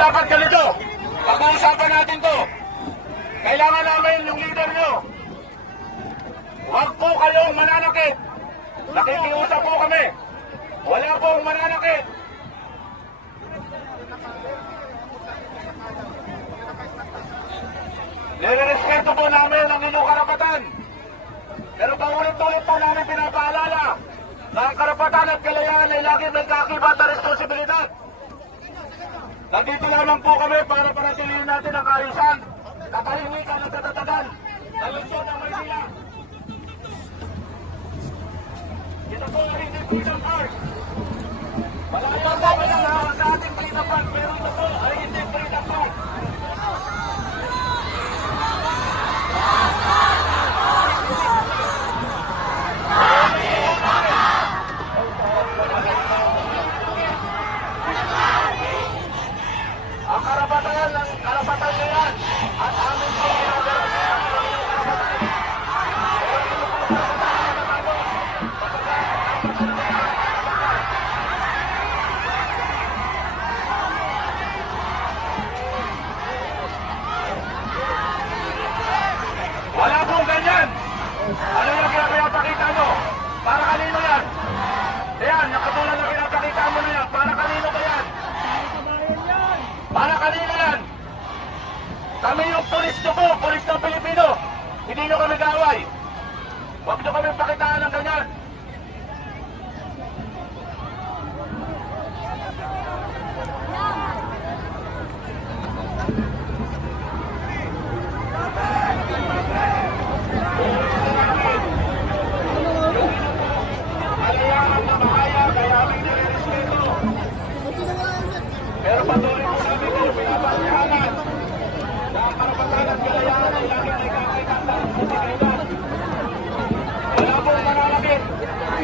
Dapat ganito, pag-uusapan natin to. Kailangan namin yung leader nyo. Huwag po kayong mananakit. Nakikiusap po kami. Wala pong mananakit. Nirerespeto po namin ang inyong karapatan. Pero paulit-ulit po namin pinapaalala na ang karapatan at kalayaan ay lagi may kaakibat na responsibilidad. Nandito lamang po kami para panatilihin natin ang kaayusan, katahimikan at katatagan ng lungsod ng Maynila. Ito po ay hindi Freedom Park. Malayo po ba ng hawak sa ating Freedom Park, pero ito po ay hindi Freedom Park. Ang karapatan nyo yan at amin po wala pong ganyan. Ano yung pinapakita nyo? Para kanino yan? Ayan, nakatulad na pinapakita mo na yan. Para kanino ba yan? Para kanino yan? Kami yung pulis nyo po, pulis ng Pilipino. Hindi nyo kami gaway. Huwag nyo kami pakitaan ng ganyan. Alayahan na mahaya, kaya aming nire-respeto. Pero patuloy po namin kayo pinapalihanan. Sa karapatan at kalayaan ay lagi may kakaitan.